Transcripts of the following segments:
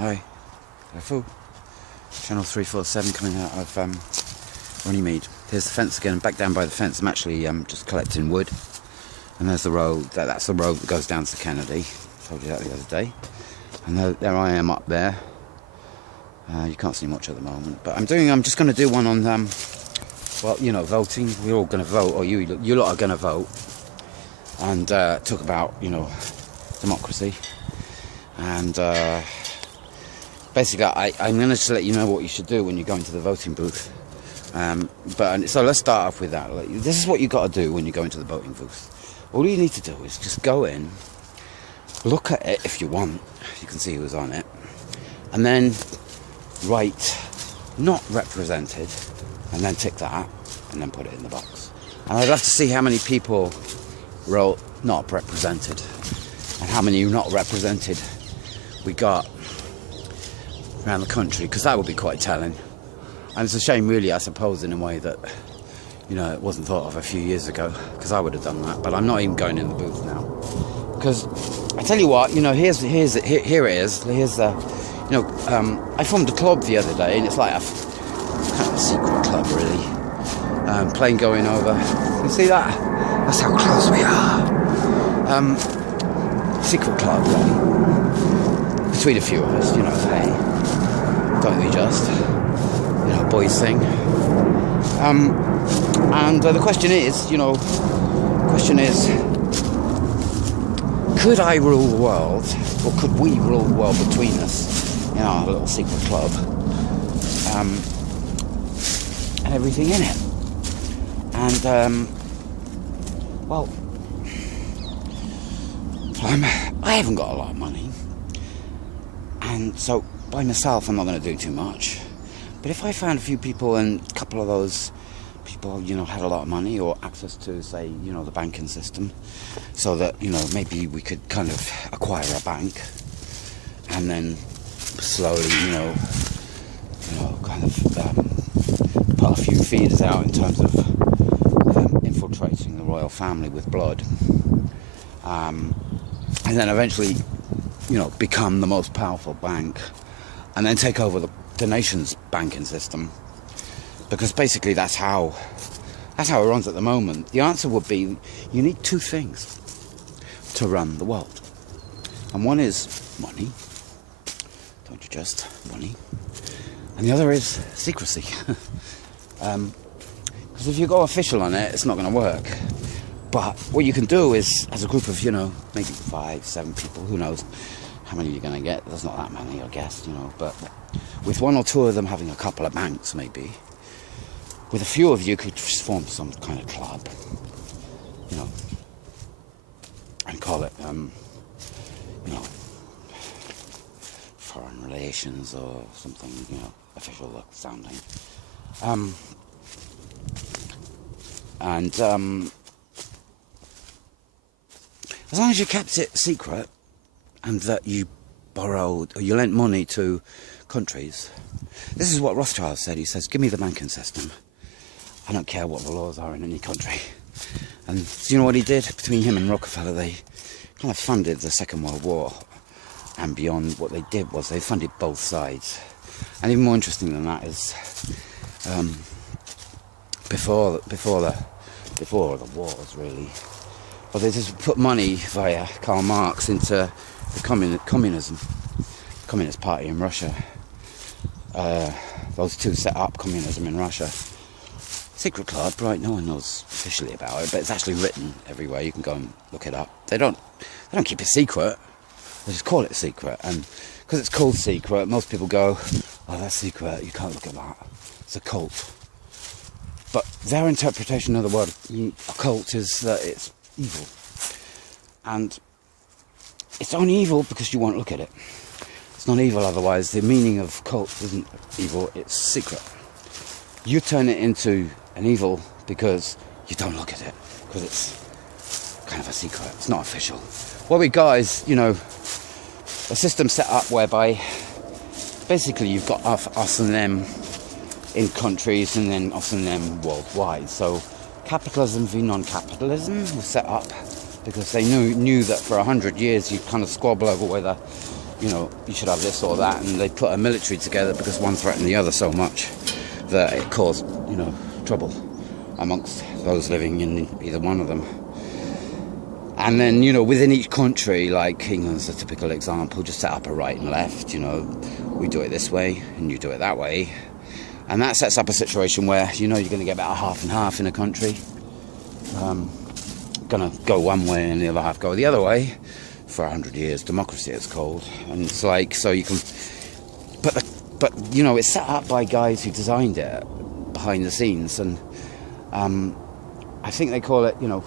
Hi, Fu. Channel 347 coming out of Runnymede. Here's the fence again. Back down by the fence. I'm actually just collecting wood. And there's the road. That's the road that goes down to Kennedy. I told you that the other day. And there I am up there. You can't see much at the moment, but I'm just going to do one on well, you know, voting. We're all going to vote, or you lot are going to vote, and talk about, you know, democracy. And basically, I'm going to just let you know what you should do when you go into the voting booth. So let's start off with that. This is what you got to do when you go into the voting booth. All you need to do is just go in, look at it if you want. You can see who's on it, and then write "not represented," and then tick that, and then put it in the box. And I'd love to see how many people wrote "not represented," and how many not represented we got around the country, because that would be quite telling. And it's a shame, really, I suppose, in a way that, you know, it wasn't thought of a few years ago, because I would have done that. But I'm not even going in the booth now, because I tell you what, you know, here it is. Here's you know, I formed a club the other day, and it's like it's kind of a secret club, really. Plane going over. You see that? That's how close we are. Secret club, right? Between a few of us, you know. Hey, don't we just, you know, boys thing. And the question is, you know, could I rule the world, or could we rule the world between us in our little secret club, and everything in it? And well, I haven't got a lot of money, and so by myself I'm not going to do too much. But if I found a few people, and a couple of those people, you know, had a lot of money or access to, say, you know, the banking system, so that, you know, maybe we could kind of acquire a bank, and then slowly, you know, kind of put a few feeders out in terms of infiltrating the royal family with blood, and then eventually, you know, become the most powerful bank, and then take over the nation's banking system. Because basically that's how it runs at the moment. The answer would be, you need two things to run the world, and one is money. Don't you just money? And the other is secrecy. Because if you go official on it, it's not going to work. But what you can do is, as a group of, you know, maybe 5, 7 people, who knows how many you're going to get. There's not that many, I guess, you know. But with 1 or 2 of them having a couple of banks, maybe, with a few of you could form some kind of club, you know, and call it, you know, foreign relations or something, you know, official sounding. As long as you kept it secret, and that you borrowed or you lent money to countries. This is what Rothschild said. He says, give me the banking system. I don't care what the laws are in any country. And do you know what he did? Between him and Rockefeller, they kind of funded the Second World War. And beyond, what they did was they funded both sides. And even more interesting than that is, before the wars, really, well, they just put money via Karl Marx into the Communist Party in Russia. Those two set up communism in Russia. Secret club, right? No one knows officially about it, but it's actually written everywhere. You can go and look it up. They don't keep it secret. They just call it secret, and because it's called secret, most people go, "Oh, that's secret. You can't look at that. It's a cult." But their interpretation of the word occult is that it's evil, and it's only evil because you won't look at it. It's not evil otherwise. The meaning of cult isn't evil, it's secret. You turn it into an evil because you don't look at it, because it's kind of a secret. It's not official. What we got is, you know, a system set up whereby basically you've got us and them in countries, and then us and them worldwide. So capitalism v non-capitalism was set up because they knew that for 100 years you'd kind of squabble over whether you know, you should have this or that, and they put a military together because one threatened the other so much that it caused, you know, trouble amongst those living in either one of them. And then, you know, within each country, like England's a typical example, just set up a right and left, you know, we do it this way and you do it that way. And that sets up a situation where, you know, you're going to get about half and half in a country. Going to go one way and the other half go the other way. For 100 years, democracy it's called. And it's like, so you can... But you know, it's set up by guys who designed it behind the scenes. And I think they call it, you know...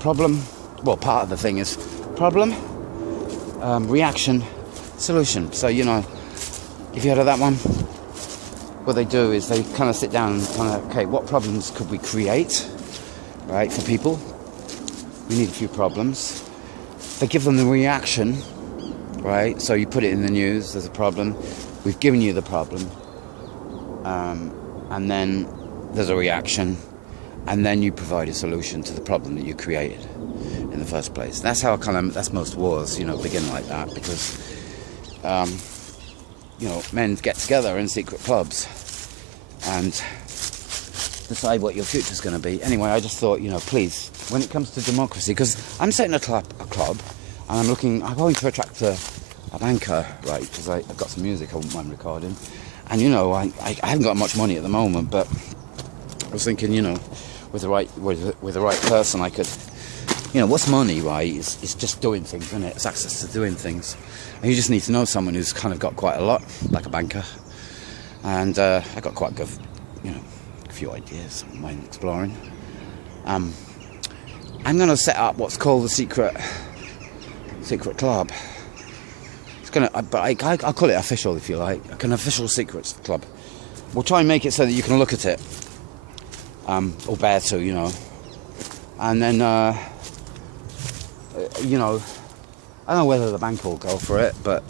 problem, well, part of the thing is problem, reaction, solution. So, you know, if you heard of that one, what they do is they kind of sit down and kind of, okay, what problems could we create, right, for people? We need a few problems. They give them the reaction, right? So you put it in the news, there's a problem, we've given you the problem, and then there's a reaction. And then you provide a solution to the problem that you created in the first place. That's how that's most wars, you know, begin like that, because, you know, men get together in secret clubs and decide what your future's going to be. Anyway, I just thought, you know, please, when it comes to democracy, because I'm setting a club, and I'm going to attract a banker, right, because I've got some music I wouldn't mind recording. And, you know, I haven't got much money at the moment, but I was thinking, you know, with the right person, I could, you know, what's money, right? It's just doing things, isn't it? It's access to doing things, and you just need to know someone who's kind of got quite a lot, like a banker. And I got quite good, you know, a few ideas I mind exploring. I'm going to set up what's called the secret club. It's gonna, but I'll call it official if you like, like an official secrets club. We'll try and make it so that you can look at it. Or bear to, you know, and then, you know, I don't know whether the bank will go for it, but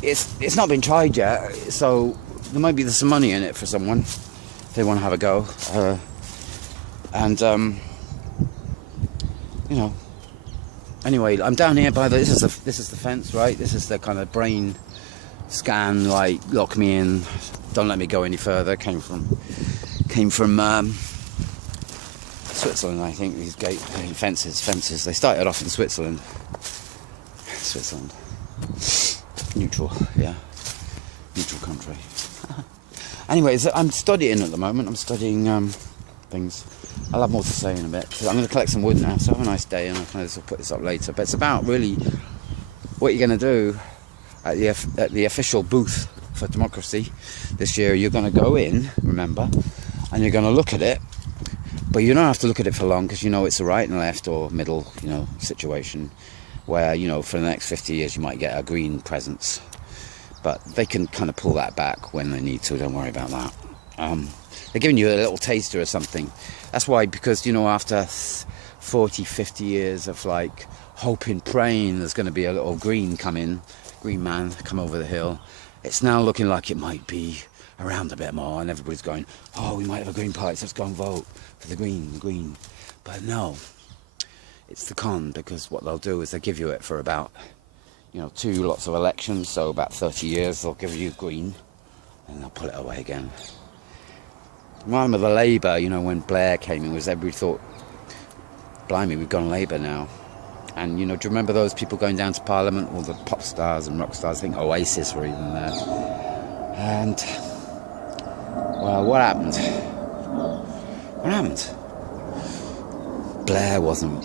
it's not been tried yet, so there might be some money in it for someone if they want to have a go, and you know, anyway, I'm down here by this is the fence, right? This is the kind of brain scan, like, lock me in, don't let me go any further. Came from Switzerland, I think. These fences. They started off in Switzerland. Neutral, yeah, neutral country. Anyways, I'm studying at the moment. I'm studying things. I'll have more to say in a bit. I'm going to collect some wood now. So have a nice day, and I'll kind of put this up later. But it's about really what you're going to do at the official booth for democracy this year. You're going to go in, remember, and you're going to look at it. But you don't have to look at it for long, because you know it's a right and left or middle, you know, situation where, you know, for the next 50 years you might get a green presence. But they can kind of pull that back when they need to, don't worry about that. They're giving you a little taster or something. That's why, because, you know, after 40, 50 years of, like, hoping, praying there's going to be a little green man come over the hill, it's now looking like it might be around a bit more, and everybody's going, oh, we might have a green party, so let's go and vote for the green. But no, it's the con, because what they'll do is they give you it for about, you know, 2 lots of elections, so about 30 years they'll give you green, and they'll pull it away again. Remember the Labour, you know, when Blair came in, everybody thought, blimey, we've gone Labour now. And, you know, do you remember those people going down to Parliament, all the pop stars and rock stars? I think Oasis were even there. And, well, what happened? Blair wasn't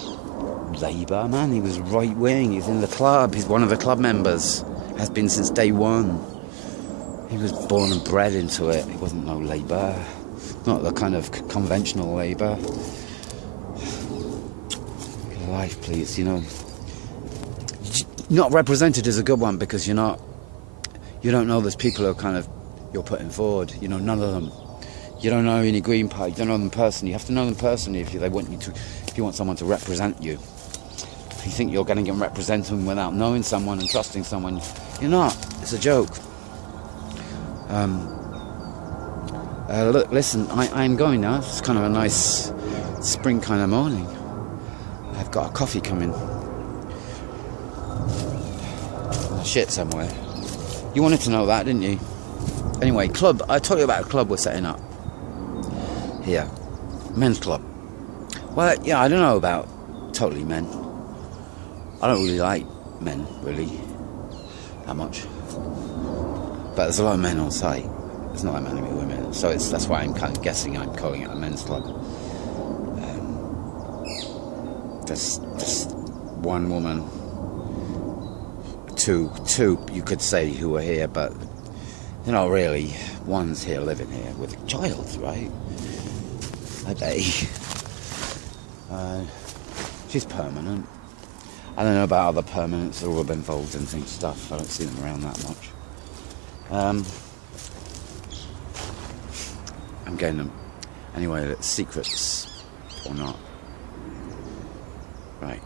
Labour, man. He was right-wing. He's in the club. He's one of the club members. Has been since day one. He was born and bred into it. He wasn't no Labour. Not the kind of conventional Labour. Get a life, please, you know. Not represented is a good one, because you don't know there's people who are kind of, you're putting forward, you know, none of them. You don't know any Green Party, you don't know them personally. You have to know them personally if you want someone to represent you. If you think you're going to represent them without knowing someone and trusting someone, you're not. It's a joke. Look, listen, I'm going now. It's kind of a nice spring kind of morning. I've got a coffee coming. shit somewhere. You wanted to know that, didn't you? Anyway, club. I told you about a club we're setting up here. Men's club. Well, yeah, I don't know about totally men. I don't really like men, really, that much. But there's a lot of men on site. There's not that many women. So that's why I'm kind of guessing I'm calling it a men's club. There's one woman, two you could say who are here, but really, one's here living here with a child, right? I bet. She's permanent. I don't know about other permanents that are all involved in things stuff. I don't see them around that much. I'm getting them. Anyway, it's secrets or not. Right.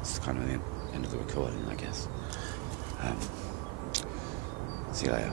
It's kind of the end of the recording, I guess. See you later.